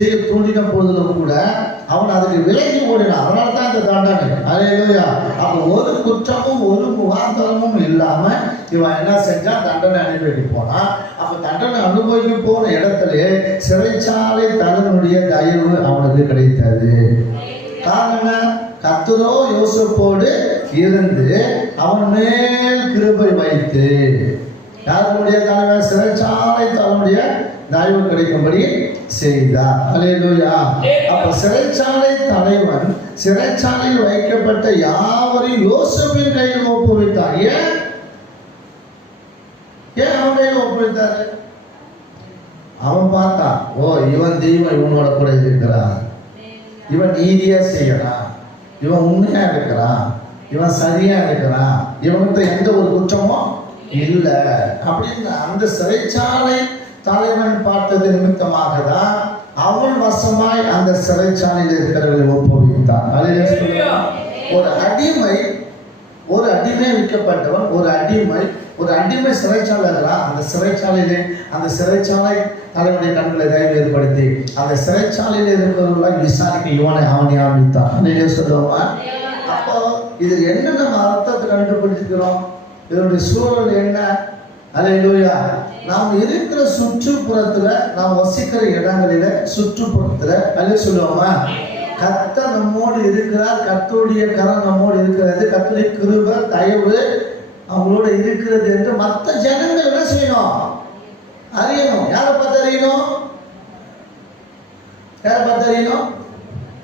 தூண்டின பொழுதும் கூட அவன் அதுக்கு விலகி ஓடினான். அதனால தான் இந்த தண்டனை. அல்லேலூயா. அப்ப ஒரு குற்றமும் ஒரு முகாந்தரமும் இல்லாம இவன் என்ன செஞ்சான்? தண்டனை அனுபவிக்க போனான். அப்ப தண்டனை அனுபவிக்க போன இடத்துல சிறைச்சாலை தலைவனுடைய தயவு அவனுக்கு கிடைத்தது. காரணம், கர்த்தரோ யோசேப்போடு இருந்து அவன் மேல் கிருபை வைத்து, யாருடைய தலைவர்? சிறைச்சாலை தலைவனுடைய தயவு கிடைக்கும்படி செய்தார். அல்லேலூயா. அப்ப சிறைச்சாலை தலைவன் சிறைச்சாலையில் வைக்கப்பட்ட யாவரையும் யோசேப்பின் கையில் ஒப்புவித்தார். ஏன் அவன் கையில் ஒப்புவித்தாரு? அவன் பார்த்தான், ஓ இவன் தெய்வம் இவனோட கூட இருக்கிறான், இவன் நீதியா செய்யறான், இவன் உண்மையா இருக்கிறான், இவன் சரியா இருக்கிறான், இவனுக்கு எந்த ஒரு குற்றமும் இல்லை அப்படின்னு அந்த சிறைச்சாலை தலைவன் பார்த்தது நிமித்தமாக தான் அவன் வசமாய் அந்த சிறைச்சாலையில் இருக்கிறவர்களை ஒப்புவித்தான். ஒரு அடிமை விற்கப்பட்டவன், ஒரு அடிமை சிறைச்சாலை இருக்கிறான். அந்த சிறைச்சாலையிலே அந்த சிறைச்சாலை தலைவனுடைய கண்களை தயவு ஏற்படுத்தி அந்த சிறைச்சாலையில் இருக்கிறவர்களை விசாரிக்க இவனை அவனை ஆரம்பித்தான். சொல்லுவோமா? அப்போ இது என்ன நம்ம அர்த்தத்தை கண்டுபிடிச்சிக்கிறோம்? இதனுடைய சூழல் என்ன? அல்லேலூயா. நாம் இருக்கிற சுற்றுப்புறத்துல, நாம் வசிக்கிற இடங்களில சுற்றுப்புறத்துல அல்ல சொல்லுவோமா, கர்த்தர் நம்மோடு இருக்கிறார், கர்த்தருடைய கரம் நம்மோடு இருக்கிறது, கர்த்தருடைய கிருபை தயவு அவங்களோட இருக்கிறது என்று மற்ற ஜனங்கள் என்ன செய்யணும்? அறியணும். யாரை பார்த்து அறியணும்? யாரை பார்த்து அறியணும்?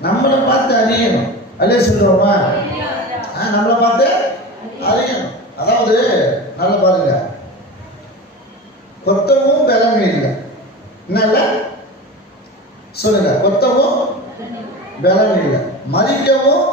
நம்மளை பார்த்து அறியணும். அல்ல சொல்லுவோமா? நம்மளை பார்த்து அறியணும். அதாவது நல்லா பாருங்க, கொத்தவும் பலமும் இல்லை. என்ன சொல்லுங்க? கொத்தவும் பலமும் இல்லை, மறிக்கவும்